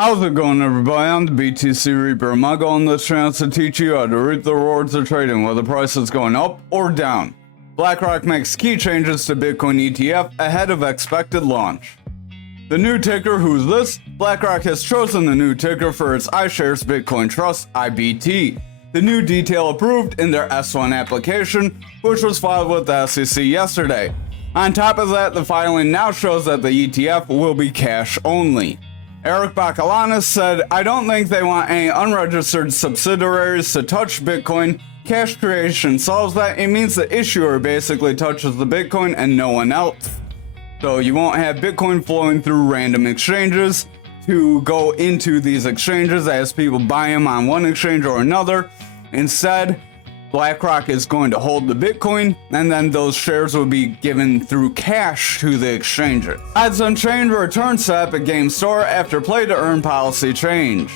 How's it going, everybody? I'm the BTC Reaper. My goal on this channel is to teach you how to reap the rewards of trading, whether the price is going up or down. BlackRock makes key changes to Bitcoin ETF ahead of expected launch. The new ticker, who's this? BlackRock has chosen the new ticker for its iShares Bitcoin Trust, IBT. The new detail approved in their S1 application, which was filed with the SEC yesterday. On top of that, the filing now shows that the ETF will be cash only. Eric Bacalanis said, "I don't think they want any unregistered subsidiaries to touch Bitcoin. Cash creation solves that. It means the issuer basically touches the Bitcoin and no one else. So you won't have Bitcoin flowing through random exchanges to go into these exchanges as people buy them on one exchange or another. Instead, BlackRock is going to hold the Bitcoin, and then those shares will be given through cash to the exchanges." Gods Unchained returns to Epic Games Store after play-to-earn policy change.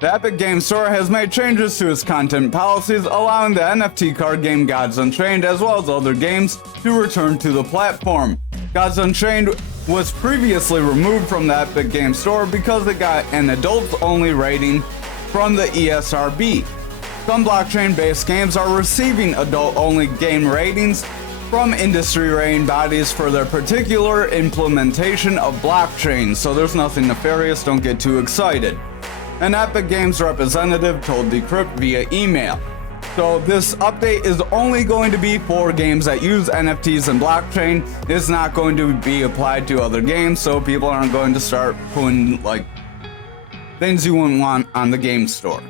The Epic Games Store has made changes to its content policies, allowing the NFT card game Gods Unchained, as well as other games, to return to the platform. Gods Unchained was previously removed from the Epic Games Store because it got an adults-only rating from the ESRB. Some blockchain-based games are receiving adult-only game ratings from industry rating bodies for their particular implementation of blockchain, so there's nothing nefarious, don't get too excited. An Epic Games representative told Decrypt via email. So this update is only going to be for games that use NFTs and blockchain. It's not going to be applied to other games, so people aren't going to start putting like things you wouldn't want on the game store.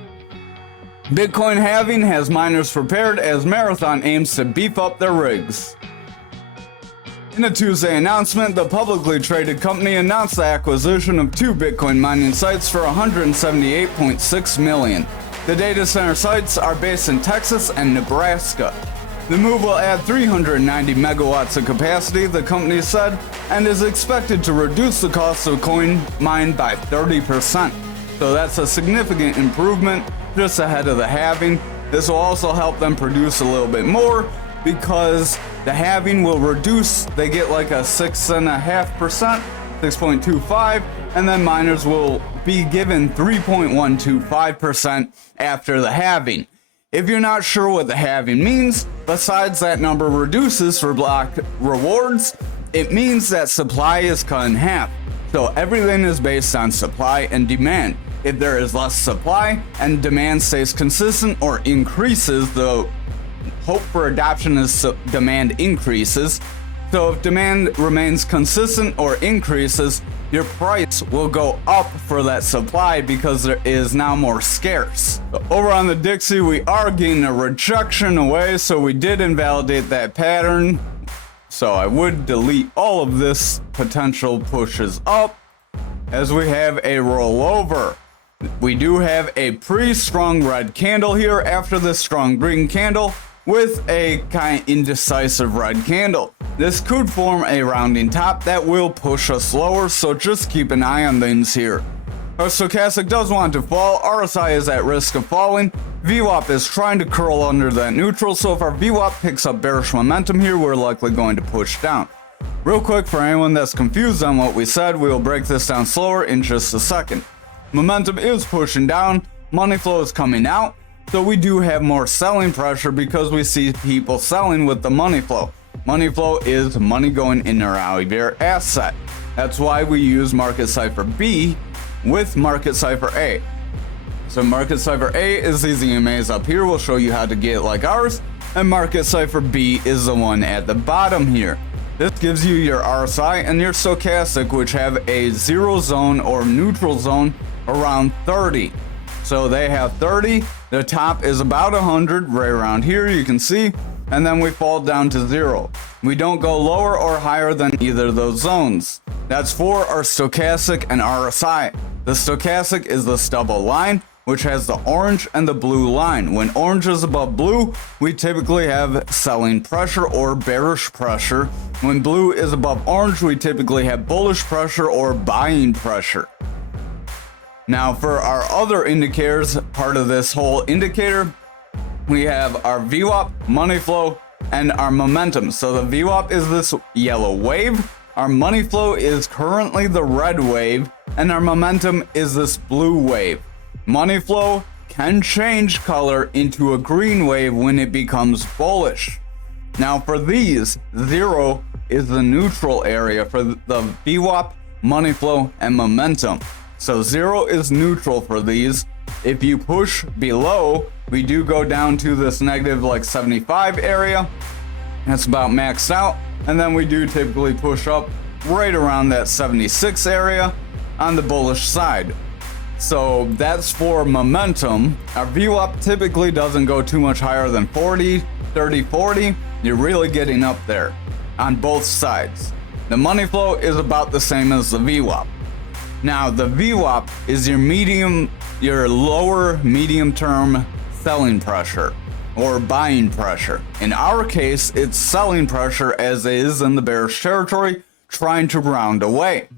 Bitcoin halving has miners prepared as Marathon aims to beef up their rigs. In a Tuesday announcement, the publicly traded company announced the acquisition of 2 Bitcoin mining sites for $178.6 million. The data center sites are based in Texas and Nebraska. The move will add 390 megawatts of capacity, the company said, and is expected to reduce the cost of coin mined by 30%. So that's a significant improvement just ahead of the halving. This will also help them produce a little bit more because the halving will reduce, they get like a 6.5%, 6.25, and then miners will be given 3.125% after the halving. If you're not sure what the halving means, besides that number reduces for block rewards, it means that supply is cut in half. So everything is based on supply and demand. If there is less supply and demand stays consistent or increases, the hope for adoption is demand increases. So if demand remains consistent or increases, your price will go up for that supply because there is now more scarce. Over on the Dixie, we are getting a rejection away, so we did invalidate that pattern. So I would delete all of this potential pushes up as we have a rollover. We do have a pretty strong red candle here after this strong green candle with a kind of indecisive red candle. This could form a rounding top that will push us lower, so just keep an eye on things here. Our stochastic does want to fall, RSI is at risk of falling, VWAP is trying to curl under that neutral, so if our VWAP picks up bearish momentum here, we're likely going to push down. Real quick, for anyone that's confused on what we said, we will break this down slower in just a second. Momentum is pushing down, money flow is coming out, so we do have more selling pressure because we see people selling with the money flow. Money flow is money going in or out of your asset. That's why we use Market Cipher B with Market Cipher A. So Market Cipher A is these EMAs up here, we'll show you how to get it like ours, and Market Cipher B is the one at the bottom here. This gives you your RSI and your stochastic, which have a zero zone or neutral zone around 30. So they have 30, the top is about 100, right around here you can see, and then we fall down to 0. We don't go lower or higher than either of those zones. That's for our stochastic and RSI. The stochastic is the stubble line, which has the orange and the blue line. When orange is above blue, we typically have selling pressure or bearish pressure. When blue is above orange, we typically have bullish pressure or buying pressure. Now for our other indicators, part of this whole indicator, we have our VWAP, money flow, and our momentum. So the VWAP is this yellow wave, our money flow is currently the red wave, and our momentum is this blue wave. Money flow can change color into a green wave when it becomes bullish. Now for these, 0 is the neutral area for the VWAP, money flow, and momentum. So 0 is neutral for these. If you push below, we do go down to this negative like 75 area. That's about maxed out. And then we do typically push up right around that 76 area on the bullish side. So that's for momentum. Our VWAP typically doesn't go too much higher than 40, 30, 40. You're really getting up there on both sides. The money flow is about the same as the VWAP. Now the VWAP is your lower medium term selling pressure or buying pressure. In our case, it's selling pressure as is in the bearish territory, trying to round away.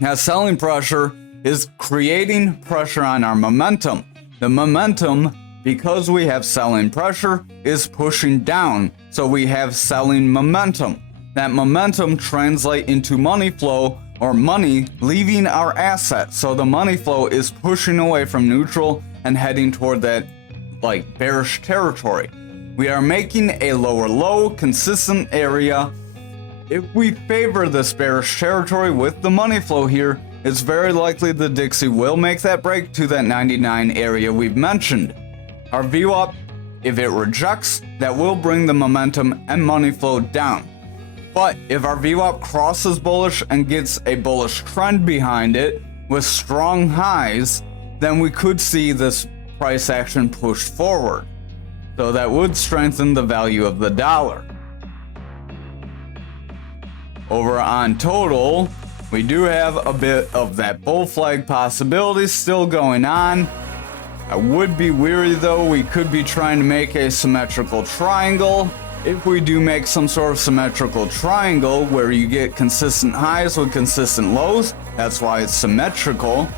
Now selling pressure is creating pressure on our momentum. The momentum, because we have selling pressure, is pushing down. So we have selling momentum. That momentum translates into money flow or money leaving our asset. So the money flow is pushing away from neutral and heading toward that like bearish territory. We are making a lower low, consistent area. If we favor this bearish territory with the money flow here, it's very likely the Dixie will make that break to that 99 area we've mentioned. Our VWAP, if it rejects, that will bring the momentum and money flow down. But if our VWAP crosses bullish and gets a bullish trend behind it with strong highs, then we could see this price action push forward. So that would strengthen the value of the dollar. Over on total, we do have a bit of that bull flag possibility still going on. I would be weary though, we could be trying to make a symmetrical triangle. If we do make some sort of symmetrical triangle where you get consistent highs with consistent lows, that's why it's symmetrical.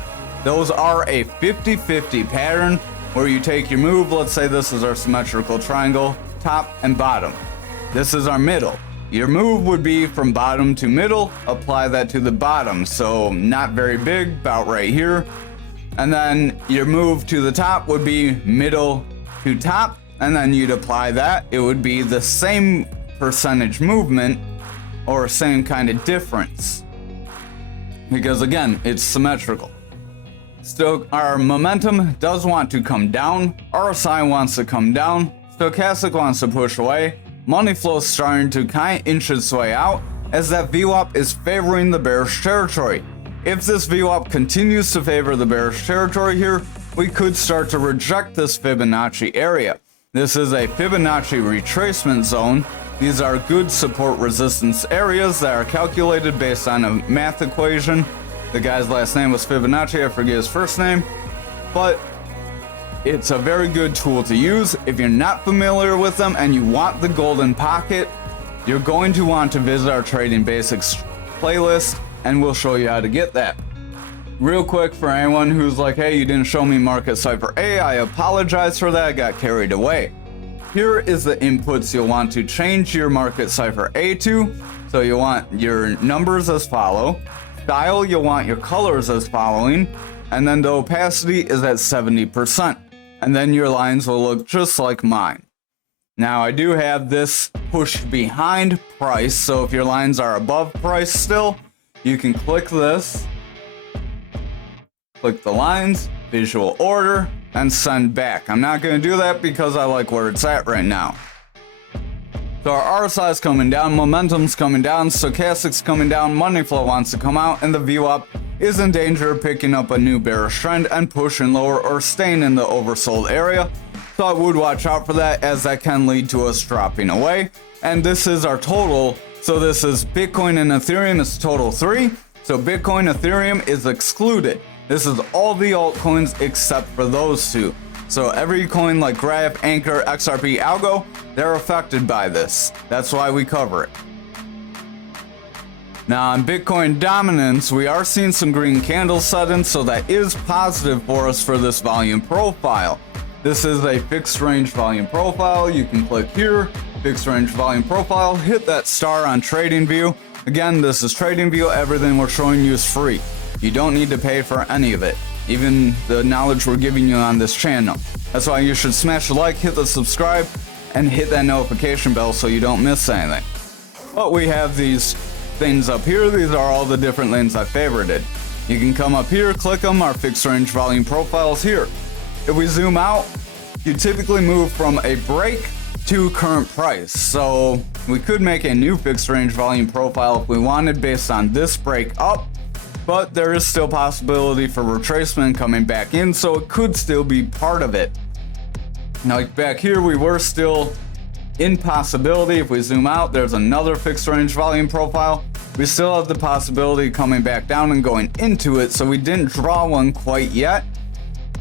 Those are a 50-50 pattern where you take your move, let's say this is our symmetrical triangle, top and bottom. This is our middle. Your move would be from bottom to middle, apply that to the bottom. So not very big, about right here. And then your move to the top would be middle to top. And then you'd apply that. It would be the same percentage movement or same kind of difference. Because again, it's symmetrical. Still, our momentum does want to come down. RSI wants to come down. Stochastic wants to push away. Money flow is starting to kind of inch its way out as that VWAP is favoring the bearish territory. If this VWAP continues to favor the bearish territory here, we could start to reject this Fibonacci area. This is a Fibonacci retracement zone. These are good support resistance areas that are calculated based on a math equation. The guy's last name was Fibonacci, I forget his first name, but it's a very good tool to use. If you're not familiar with them and you want the golden pocket, you're going to want to visit our Trading Basics playlist and we'll show you how to get that. Real quick, for anyone who's like, hey, you didn't show me Market Cipher A, I apologize for that, I got carried away. Here is the inputs you'll want to change your Market Cipher A to. So you want your numbers as follow, style, you'll want your colors as following, and then the opacity is at 70%. And then your lines will look just like mine. Now I do have this pushed behind price, so if your lines are above price still, you can click this. Click the lines, visual order, and send back. I'm not going to do that because I like where it's at right now. So our RSI is coming down, momentum's coming down, stochastic's coming down, money flow wants to come out, and the VWAP is in danger of picking up a new bearish trend and pushing lower or staying in the oversold area. So I would watch out for that as that can lead to us dropping away. And this is our total. So this is Bitcoin and Ethereum is total 3. So Bitcoin, Ethereum is excluded. This is all the altcoins except for those two. So every coin like Graph, Anchor, XRP, Algo, they're affected by this. That's why we cover it. Now on Bitcoin dominance, we are seeing some green candles set in, so that is positive for us for this volume profile. This is a fixed range volume profile. You can click here, fixed range volume profile, hit that star on TradingView. Again, this is TradingView, everything we're showing you is free. You don't need to pay for any of it, even the knowledge we're giving you on this channel. That's why you should smash the like, hit the subscribe, and hit that notification bell so you don't miss anything. But we have these things up here. These are all the different lanes I favorited. You can come up here, click them. Our fixed range volume profiles here. If we zoom out, you typically move from a break to current price. So we could make a new fixed range volume profile if we wanted based on this break up, but there is still possibility for retracement coming back in, so it could still be part of it. Now, like back here, we were still in possibility. If we zoom out, there's another fixed range volume profile. We still have the possibility coming back down and going into it, so we didn't draw one quite yet,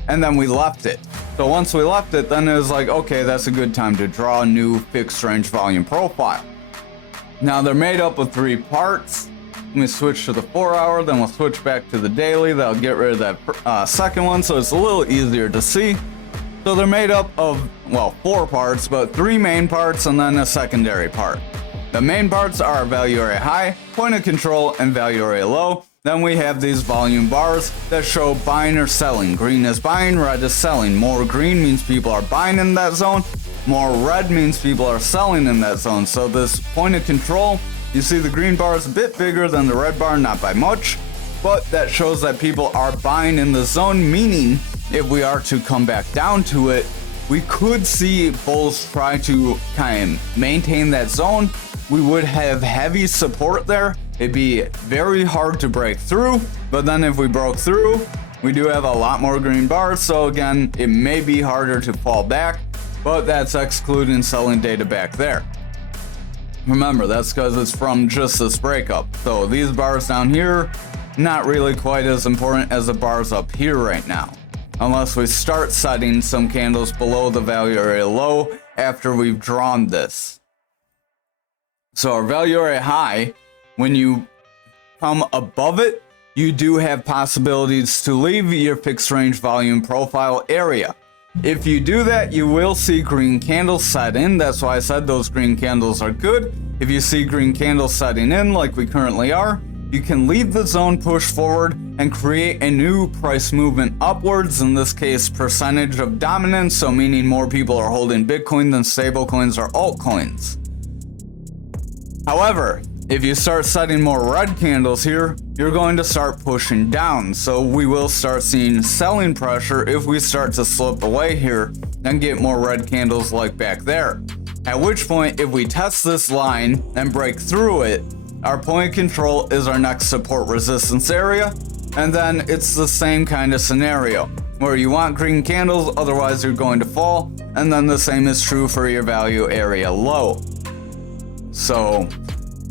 and then we left it. So once we left it, then it was like, okay, that's a good time to draw a new fixed range volume profile. Now they're made up of 3 parts. Let me switch to the 4-hour, then we'll switch back to the daily. That'll get rid of that second one, so it's a little easier to see. So they're made up of, well, 4 parts, but 3 main parts and then a secondary part. The main parts are value area high, point of control, and value area low. Then we have these volume bars that show buying or selling. Green is buying, red is selling. More green means people are buying in that zone. More red means people are selling in that zone. So this point of control, you see the green bar is a bit bigger than the red bar, not by much, but that shows that people are buying in the zone, meaning if we are to come back down to it, we could see bulls try to kind of maintain that zone. We would have heavy support there. It'd be very hard to break through, but then if we broke through, we do have a lot more green bars, so again, it may be harder to fall back, but that's excluding selling data back there. Remember, that's because it's from just this breakup. So these bars down here, not really quite as important as the bars up here right now, unless we start setting some candles below the value area low after we've drawn this. So our value area high, when you come above it, you do have possibilities to leave your fixed range volume profile area. If you do that, you will see green candles set in. That's why I said those green candles are good. If you see green candles setting in like we currently are, you can leave the zone, push forward, and create a new price movement upwards. In this case, percentage of dominance, so meaning more people are holding Bitcoin than stablecoins or altcoins. However, if you start setting more red candles here, you're going to start pushing down. So we will start seeing selling pressure if we start to slip away here and get more red candles like back there. At which point, if we test this line and break through it, our point of control is our next support resistance area. And then it's the same kind of scenario where you want green candles, otherwise you're going to fall. And then the same is true for your value area low. So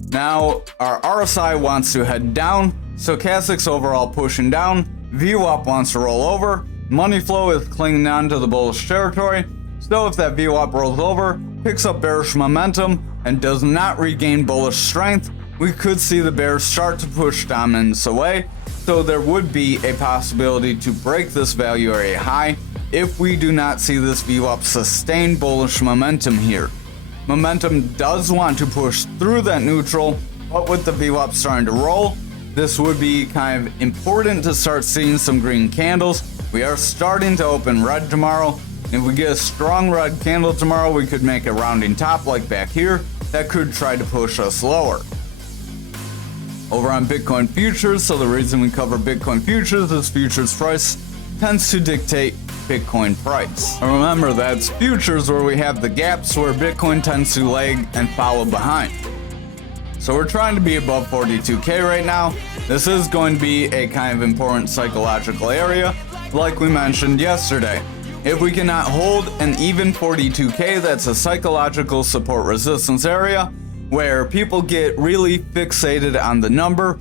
now our RSI wants to head down, stochastics overall pushing down, VWAP wants to roll over, money flow is clinging on to the bullish territory, so if that VWAP rolls over, picks up bearish momentum, and does not regain bullish strength, we could see the bears start to push dominance away, so there would be a possibility to break this value area high if we do not see this VWAP sustain bullish momentum here. Momentum does want to push through that neutral, but with the VWAP starting to roll, this would be kind of important to start seeing some green candles. We are starting to open red tomorrow. If we get a strong red candle tomorrow, we could make a rounding top like back here. That could try to push us lower. Over on Bitcoin futures, so the reason we cover Bitcoin futures is futures price tends to dictate Bitcoin price. And remember, that's futures where we have the gaps where Bitcoin tends to lag and follow behind. So we're trying to be above 42K right now. This is going to be a kind of important psychological area, like we mentioned yesterday. If we cannot hold an even 42K, that's a psychological support resistance area where people get really fixated on the number.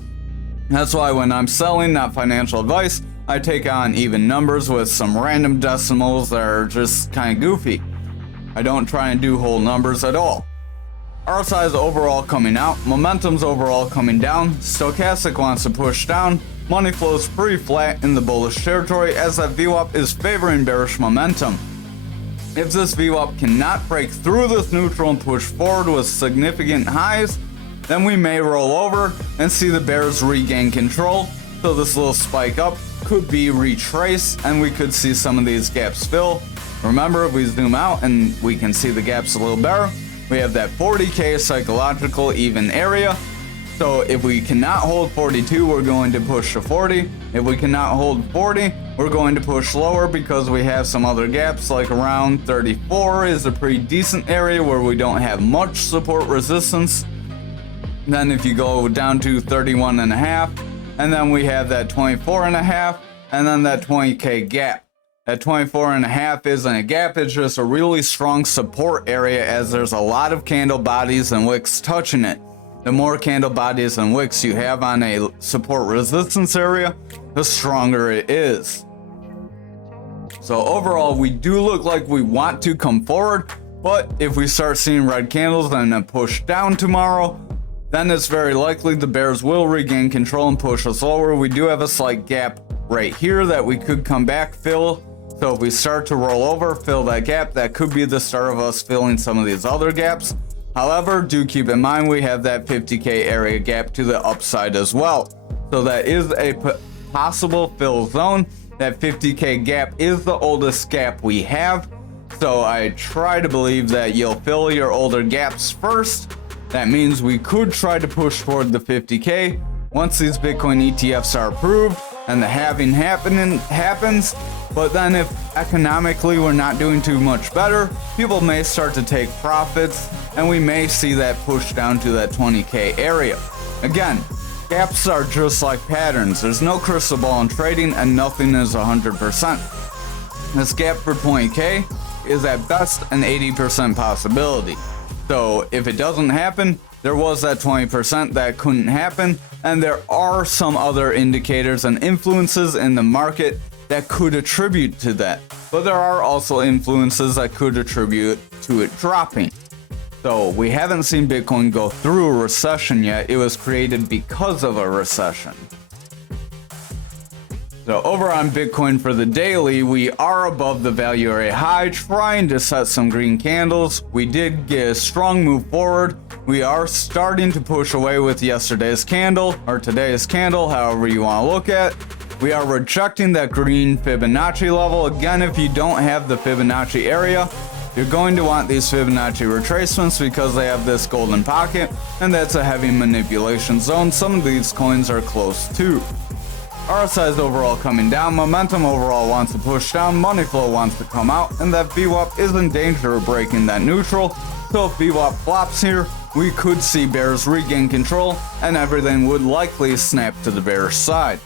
That's why when I'm selling, not financial advice, I take on even numbers with some random decimals that are just kind of goofy. I don't try and do whole numbers at all. RSI is overall coming out, momentum's overall coming down, stochastic wants to push down, money flows pretty flat in the bullish territory as that VWAP is favoring bearish momentum. If this VWAP cannot break through this neutral and push forward with significant highs, then we may roll over and see the bears regain control, So this little spike up could be retraced and we could see some of these gaps fill. Remember, if we zoom out and we can see the gaps a little better, we have that 40K psychological even area. So if we cannot hold 42, we're going to push to 40. If we cannot hold 40, we're going to push lower because we have some other gaps, like around 34 is a pretty decent area where we don't have much support resistance. Then if you go down to 31.5, and then we have that 24.5, and then that 20K gap. That 24.5 isn't a gap, it's just a really strong support area as there's a lot of candle bodies and wicks touching it. The more candle bodies and wicks you have on a support resistance area, the stronger it is. So overall, we do look like we want to come forward, but if we start seeing red candles and a push down tomorrow, then it's very likely the bears will regain control and push us lower. We do have a slight gap right here that we could come back, fill. So if we start to roll over, fill that gap, that could be the start of us filling some of these other gaps. However, do keep in mind we have that 50K area gap to the upside as well. So that is a possible fill zone. That 50K gap is the oldest gap we have. So I try to believe that you'll fill your older gaps first. That means we could try to push toward the 50K once these Bitcoin ETFs are approved and the halving happens. But then if economically we're not doing too much better, people may start to take profits and we may see that push down to that 20K area. Again, gaps are just like patterns. There's no crystal ball in trading and nothing is 100%. This gap for 20K is at best an 80% possibility. So if it doesn't happen, there was that 20% that couldn't happen, and there are some other indicators and influences in the market that could attribute to that. But there are also influences that could attribute to it dropping. So we haven't seen Bitcoin go through a recession yet. It was created because of a recession. So over on Bitcoin for the daily, we are above the value area high, trying to set some green candles. We did get a strong move forward. We are starting to push away with yesterday's candle, or today's candle, however you want to look at. We are rejecting that green Fibonacci level. Again, if you don't have the Fibonacci area, you're going to want these Fibonacci retracements because they have this golden pocket, and that's a heavy manipulation zone. Some of these coins are close to. RSI is overall coming down, momentum overall wants to push down, money flow wants to come out, and that VWAP is in danger of breaking that neutral. So if VWAP flops here, we could see bears regain control and everything would likely snap to the bearish side.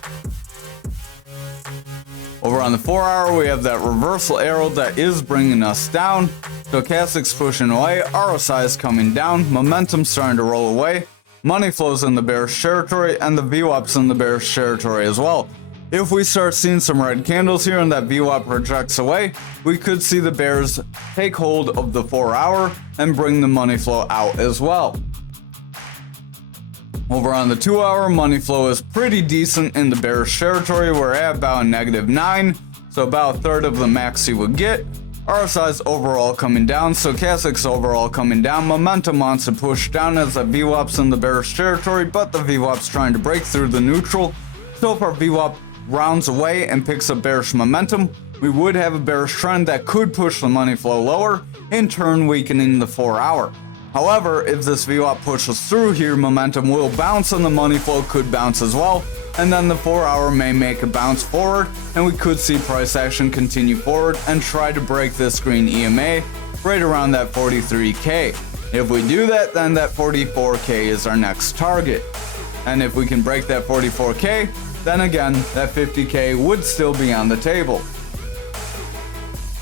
Over on the 4-hour, we have that reversal arrow that is bringing us down. Stochastic's pushing away, RSI is coming down, momentum starting to roll away. Money flows in the bearish territory and the VWAP's in the bearish territory as well. If we start seeing some red candles here and that VWAP rejects away, we could see the bears take hold of the 4-hour and bring the money flow out as well. Over on the 2-hour, money flow is pretty decent in the bearish territory. We're at about a -9, so about a third of the max you would get. RSI's overall coming down, Stochastic's overall coming down, momentum wants to push down as the VWAP's in the bearish territory, but the VWAP's trying to break through the neutral. So if our VWAP rounds away and picks up bearish momentum, we would have a bearish trend that could push the money flow lower, in turn weakening the 4-hour. However, if this VWAP pushes through here, momentum will bounce and the money flow could bounce as well, and then the 4-hour may make a bounce forward, and we could see price action continue forward and try to break this green EMA right around that 43K. If we do that, then that 44K is our next target. And if we can break that 44K, then again, that 50K would still be on the table.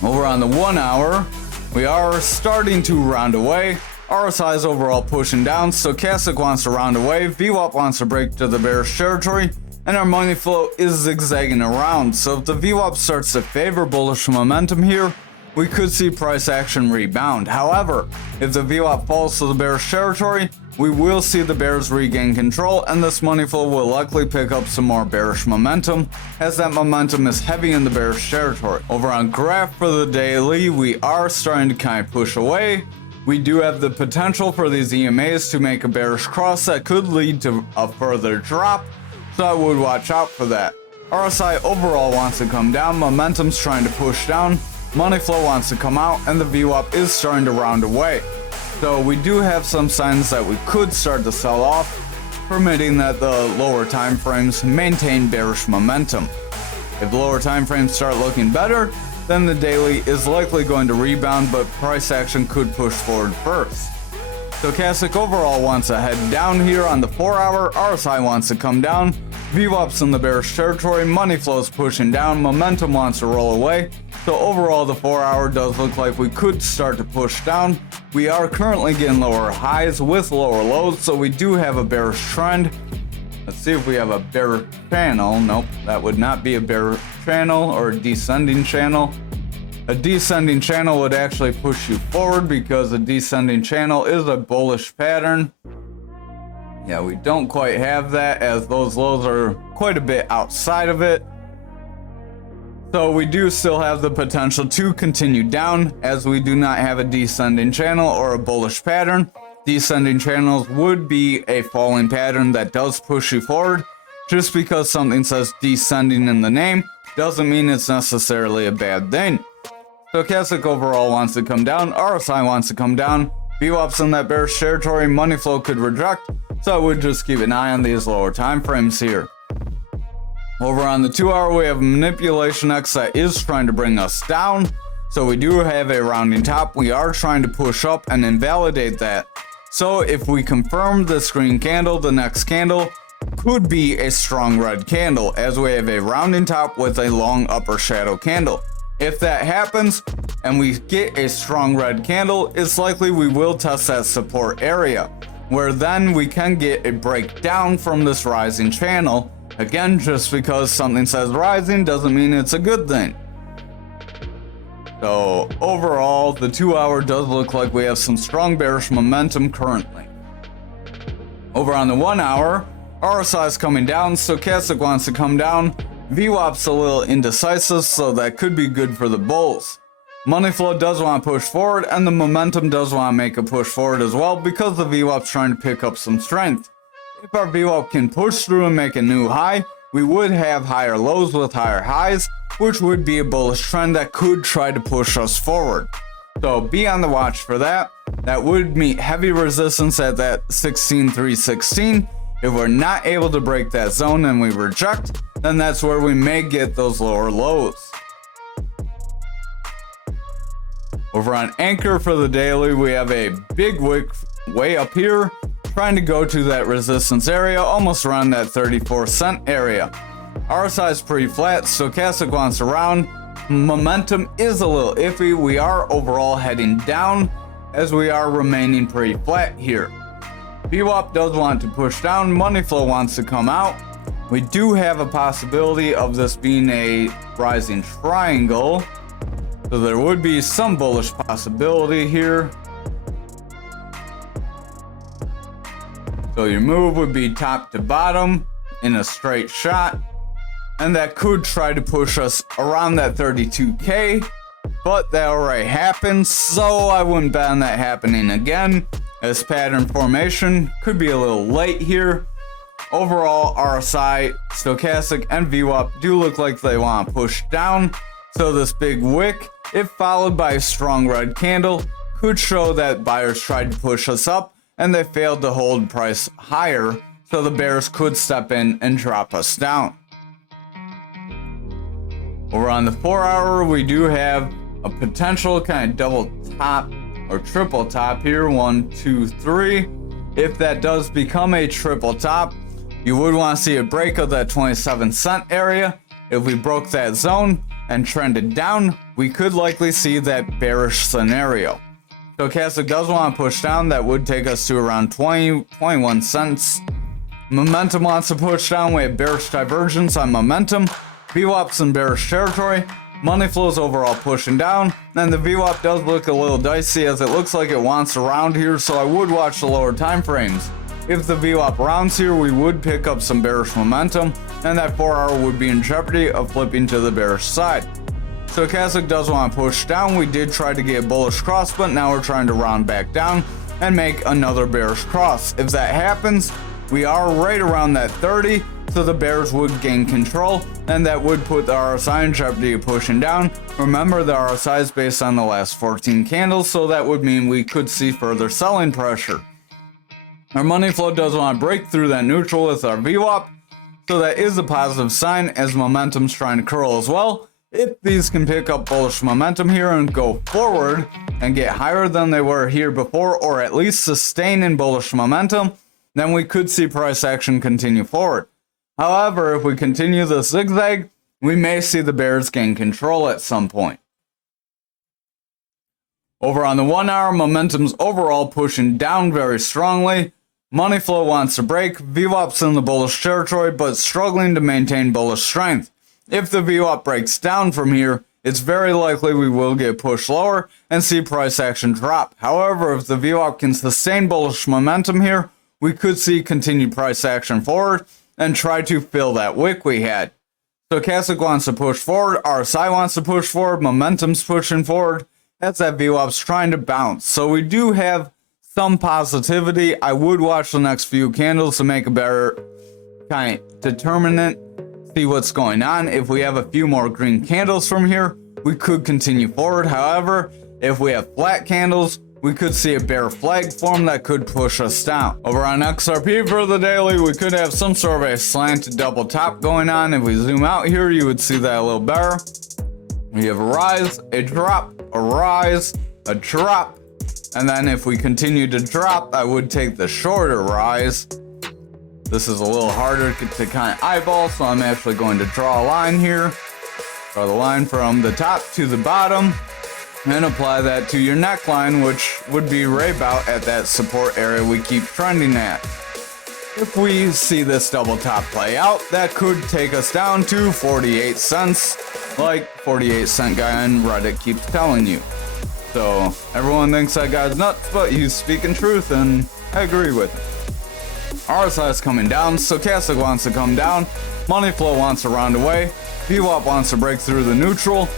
Over on the 1-hour, we are starting to round away. RSI is overall pushing down, Stochastic wants to round away, VWAP wants to break to the bearish territory, and our money flow is zigzagging around. So if the VWAP starts to favor bullish momentum here, we could see price action rebound. However, if the VWAP falls to the bearish territory, we will see the bears regain control, and this money flow will likely pick up some more bearish momentum, as that momentum is heavy in the bearish territory. Over on graph for the daily, we are starting to kind of push away. We do have the potential for these EMAs to make a bearish cross that could lead to a further drop. so I would watch out for that. RSI overall wants to come down, momentum's trying to push down, money flow wants to come out, and the VWAP is starting to round away. So we do have some signs that we could start to sell off, permitting that the lower time frames maintain bearish momentum. If the lower time frames start looking better, then the daily is likely going to rebound, but price action could push forward first. Stochastic overall wants to head down here on the 4 hour, RSI wants to come down, VWAP's in the bearish territory, money flows pushing down, momentum wants to roll away. So overall the 4 hour does look like we could start to push down. We are currently getting lower highs with lower lows, so we do have a bearish trend. Let's see if we have a bear channel. Nope, that would not be a bear channel or a descending channel. A descending channel would actually push you forward because a descending channel is a bullish pattern. Yeah, we don't quite have that as those lows are quite a bit outside of it. So we do still have the potential to continue down as we do not have a descending channel or a bullish pattern. Descending channels would be a falling pattern that does push you forward. Just because something says descending in the name doesn't mean it's necessarily a bad thing. Stochastic overall wants to come down, RSI wants to come down, VWAP's in that bearish territory, money flow could reject, so I would just keep an eye on these lower time frames here. Over on the 2 hour we have manipulation X that is trying to bring us down, so we do have a rounding top. We are trying to push up and invalidate that. So if we confirm this green candle, the next candle could be a strong red candle as we have a rounding top with a long upper shadow candle. If that happens and we get a strong red candle, it's likely we will test that support area, where then we can get a breakdown from this rising channel. Again, just because something says rising doesn't mean it's a good thing. So overall, the 2 hour does look like we have some strong bearish momentum currently. Over on the 1 hour, RSI is coming down, Stochastic wants to come down, VWAP's a little indecisive, so that could be good for the bulls. Money flow does want to push forward, and the momentum does want to make a push forward as well because the VWAP's trying to pick up some strength. If our VWAP can push through and make a new high, we would have higher lows with higher highs, which would be a bullish trend that could try to push us forward. So be on the watch for that. That would meet heavy resistance at that 16,316. If we're not able to break that zone and we reject, then that's where we may get those lower lows. Over on Anchor for the daily, we have a big wick way up here, trying to go to that resistance area, almost around that 34-cent area. RSI is pretty flat, Stochastic wants to round. Momentum is a little iffy. We are overall heading down as we are remaining pretty flat here. VWAP does want to push down, money flow wants to come out. We do have a possibility of this being a rising triangle, so there would be some bullish possibility here. So your move would be top to bottom in a straight shot, and that could try to push us around that 32k, but that already happened, so I wouldn't bet on that happening again. This pattern formation could be a little late here. Overall, RSI, Stochastic, and VWAP do look like they want to push down, so this big wick, if followed by a strong red candle, could show that buyers tried to push us up and they failed to hold price higher, so the bears could step in and drop us down. Over on the 4 hour, we do have a potential kind of double top or triple top here, 1, 2, 3. If that does become a triple top, you would want to see a break of that 27-cent area. If we broke that zone and trended down, we could likely see that bearish scenario. Stochastic does want to push down. That would take us to around 21 cents. Momentum wants to push down. We have bearish divergence on momentum. VWAP's in bearish territory. Money flows overall pushing down, and the VWAP does look a little dicey as it looks like it wants to round here, so I would watch the lower time frames. If the VWAP rounds here, we would pick up some bearish momentum, and that 4 hour would be in jeopardy of flipping to the bearish side. Stochastic does want to push down. We did try to get a bullish cross, but now we're trying to round back down and make another bearish cross. If that happens, we are right around that 30, so the bears would gain control, and that would put the RSI in jeopardy of pushing down. Remember, the RSI is based on the last 14 candles, so that would mean we could see further selling pressure. Our money flow does want to break through that neutral with our VWAP, so that is a positive sign as momentum's trying to curl as well. If these can pick up bullish momentum here and go forward and get higher than they were here before, or at least sustain in bullish momentum, then we could see price action continue forward. However, if we continue the zigzag, we may see the bears gain control at some point. Over on the 1 hour, momentum's overall pushing down very strongly. Money flow wants to break, VWAP's in the bullish territory but struggling to maintain bullish strength. If the VWAP breaks down from here, it's very likely we will get pushed lower and see price action drop. However, if the VWAP can sustain bullish momentum here, we could see continued price action forward and try to fill that wick we had. Stochastic wants to push forward, RSI wants to push forward, momentum's pushing forward, as that VWAP's trying to bounce. So we do have some positivity. I would watch the next few candles to make a better kind of determinant, see what's going on. If we have a few more green candles from here, we could continue forward. However, if we have flat candles, we could see a bear flag form that could push us down. Over on XRP for the daily, we could have some sort of a slanted double top going on. If we zoom out here, you would see that a little better. We have a rise, a drop, a rise, a drop, and then if we continue to drop, I would take the shorter rise. This is a little harder to kind of eyeball, so I'm actually going to draw a line here. Draw the line from the top to the bottom, and apply that to your neckline, which would be right about at that support area we keep trending at. If we see this double top play out, that could take us down to 48 cents, like 48-cent guy on Reddit keeps telling you. So everyone thinks that guy's nuts, but he's speaking truth, and I agree with him. RSI is coming down, Stochastic wants to come down, money flow wants to round away, VWAP wants to break through the neutral,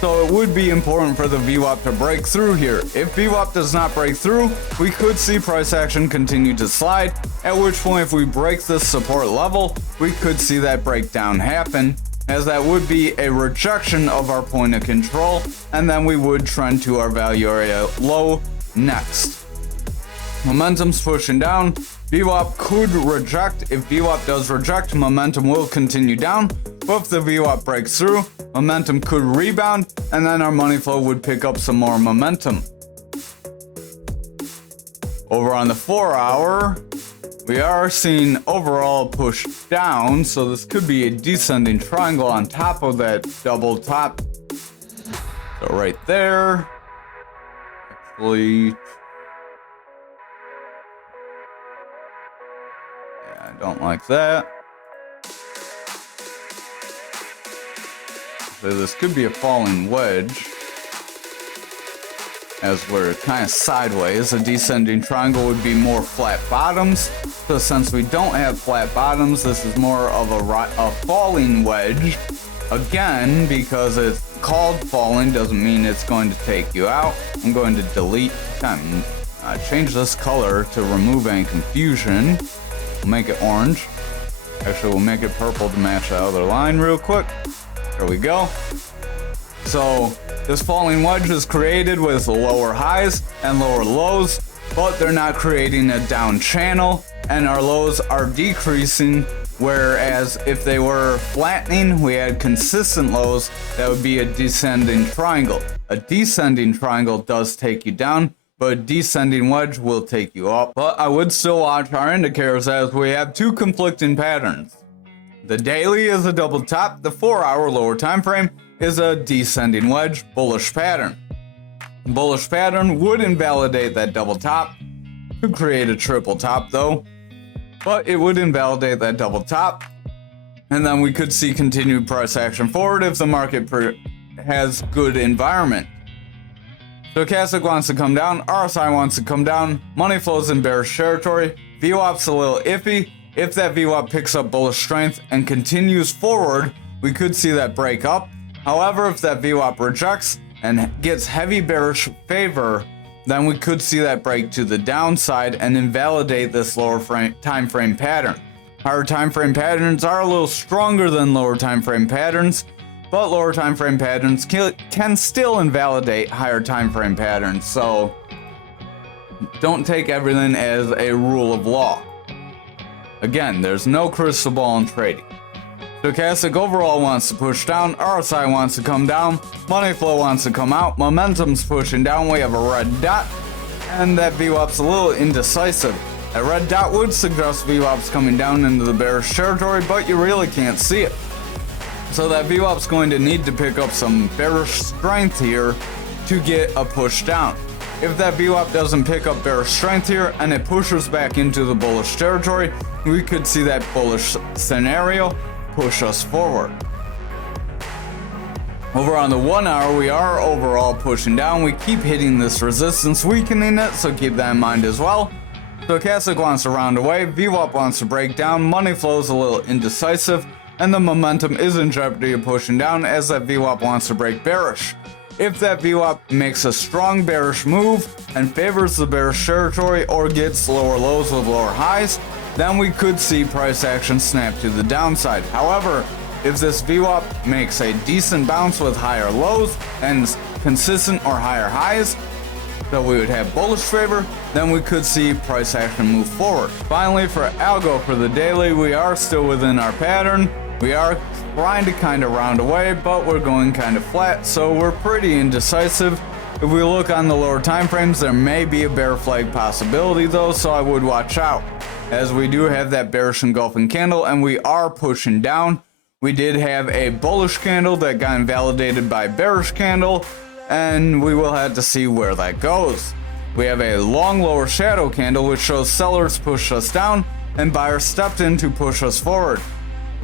so it would be important for the VWAP to break through here. If VWAP does not break through, we could see price action continue to slide, at which point if we break this support level, we could see that breakdown happen, as that would be a rejection of our point of control, and then we would trend to our value area low next. Momentum's pushing down, VWAP could reject. If VWAP does reject, momentum will continue down, but if the VWAP breaks through, momentum could rebound, and then our money flow would pick up some more momentum. Over on the 4 hour, we are seeing overall push down, so this could be a descending triangle on top of that double top. So right there, actually, yeah, I don't like that. So this could be a falling wedge, as we're kind of sideways. A descending triangle would be more flat bottoms. So since we don't have flat bottoms, this is more of a falling wedge. Again, because it's called falling doesn't mean it's going to take you out. I'm going to delete, change this color to remove any confusion. We'll make it orange. Actually, we'll make it purple to match the other line real quick. There we go. So this falling wedge is created with lower highs and lower lows, but they're not creating a down channel, and our lows are decreasing, whereas if they were flattening, we had consistent lows, that would be a descending triangle. A descending triangle does take you down, but a descending wedge will take you up. But I would still watch our indicators, as we have two conflicting patterns. The daily is a double top, the 4 hour lower time frame is a descending wedge bullish pattern. Bullish pattern would invalidate that double top. Could create a triple top though, but it would invalidate that double top, and then we could see continued price action forward if the market has good environment. Stochastic wants to come down, RSI wants to come down, money flows in bearish territory, VWAP's a little iffy. If that VWAP picks up bullish strength and continues forward, we could see that break up. However, if that VWAP rejects and gets heavy bearish favor, then we could see that break to the downside and invalidate this lower time frame pattern. Higher time frame patterns are a little stronger than lower time frame patterns, but lower time frame patterns can still invalidate higher time frame patterns, so don't take everything as a rule of law. Again, there's no crystal ball in trading. Stochastic overall wants to push down, RSI wants to come down, money flow wants to come out, momentum's pushing down, we have a red dot, and that VWAP's a little indecisive. That red dot would suggest VWAP's coming down into the bearish territory, but you really can't see it. So that VWAP's going to need to pick up some bearish strength here to get a push down. If that VWAP doesn't pick up bearish strength here and it pushes back into the bullish territory, we could see that bullish scenario push us forward. Over on the 1 hour, we are overall pushing down. We keep hitting this resistance, weakening it, so keep that in mind as well. Stochastic wants to round away, VWAP wants to break down, money flow is a little indecisive, and the momentum is in jeopardy of pushing down as that VWAP wants to break bearish. If that VWAP makes a strong bearish move and favors the bearish territory or gets lower lows with lower highs, then we could see price action snap to the downside. However, if this VWAP makes a decent bounce with higher lows and consistent or higher highs, so we would have bullish favor, then we could see price action move forward. Finally, for algo for the daily, we are still within our pattern. We are trying to kind of round away, but we're going kind of flat, so we're pretty indecisive. If we look on the lower time frames, there may be a bear flag possibility though, so I would watch out, as we do have that bearish engulfing candle and we are pushing down. We did have a bullish candle that got invalidated by bearish candle, and we will have to see where that goes. We have a long lower shadow candle which shows sellers pushed us down and buyers stepped in to push us forward.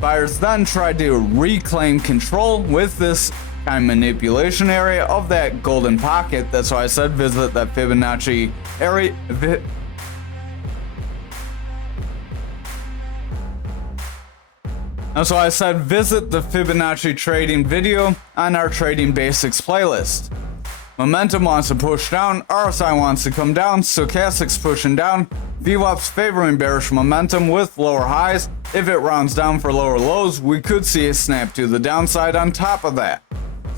Buyers then tried to reclaim control with this kind of manipulation area of that golden pocket. That's why I said visit that Fibonacci area. That's why I said visit the Fibonacci trading video on our Trading Basics playlist. Momentum wants to push down, RSI wants to come down, Stochastic's pushing down, VWAP's favoring bearish momentum with lower highs. If it rounds down for lower lows, we could see a snap to the downside on top of that.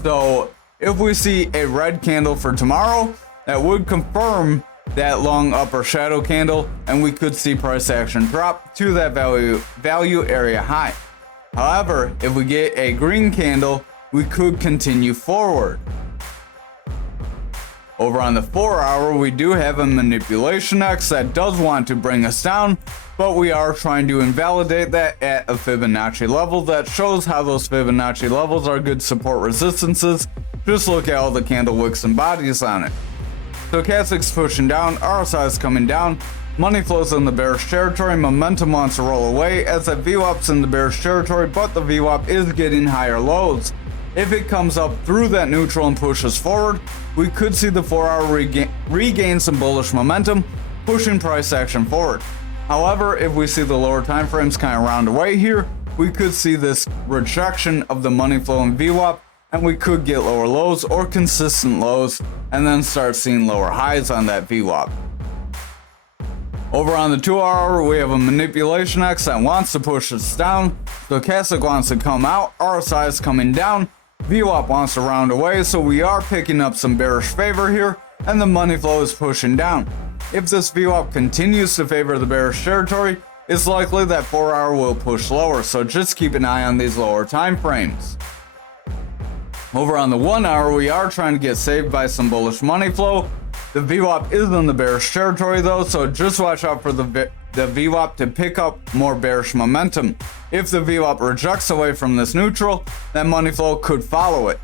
So if we see a red candle for tomorrow, that would confirm that long upper shadow candle, and we could see price action drop to that value area high. However, if we get a green candle, we could continue forward. Over on the 4 hour, we do have a manipulation X that does want to bring us down, but we are trying to invalidate that at a Fibonacci level that shows how those Fibonacci levels are good support resistances. Just look at all the candle wicks and bodies on it. Stochastic's pushing down, RSI is coming down, money flows in the bearish territory, momentum wants to roll away as that VWAP's in the bearish territory, but the VWAP is getting higher lows. If it comes up through that neutral and pushes forward, we could see the 4 hour regain some bullish momentum, pushing price action forward. However, if we see the lower time frames kind of round away here, we could see this rejection of the money flow in VWAP, and we could get lower lows or consistent lows and then start seeing lower highs on that VWAP. Over on the 2 hour, we have a manipulation X that wants to push us down, Stochastic wants to come out, RSI is coming down, VWAP wants to round away, so we are picking up some bearish favor here, and the money flow is pushing down. If this VWAP continues to favor the bearish territory, it's likely that 4 hour will push lower, so just keep an eye on these lower time frames. Over on the 1 hour, we are trying to get saved by some bullish money flow. The VWAP is in the bearish territory though, so just watch out for the VWAP to pick up more bearish momentum. If the VWAP rejects away from this neutral, that money flow could follow it.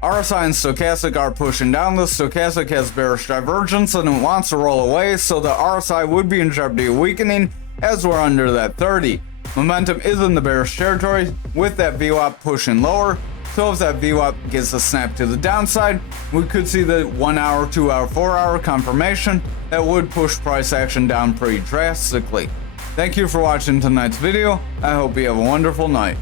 RSI and Stochastic are pushing down. The Stochastic has bearish divergence and it wants to roll away, so the RSI would be in jeopardy of weakening as we're under that 30. Momentum is in the bearish territory with that VWAP pushing lower. So if that VWAP gets a snap to the downside, we could see the 1 hour, 2 hour, 4 hour confirmation that would push price action down pretty drastically. Thank you for watching tonight's video. I hope you have a wonderful night.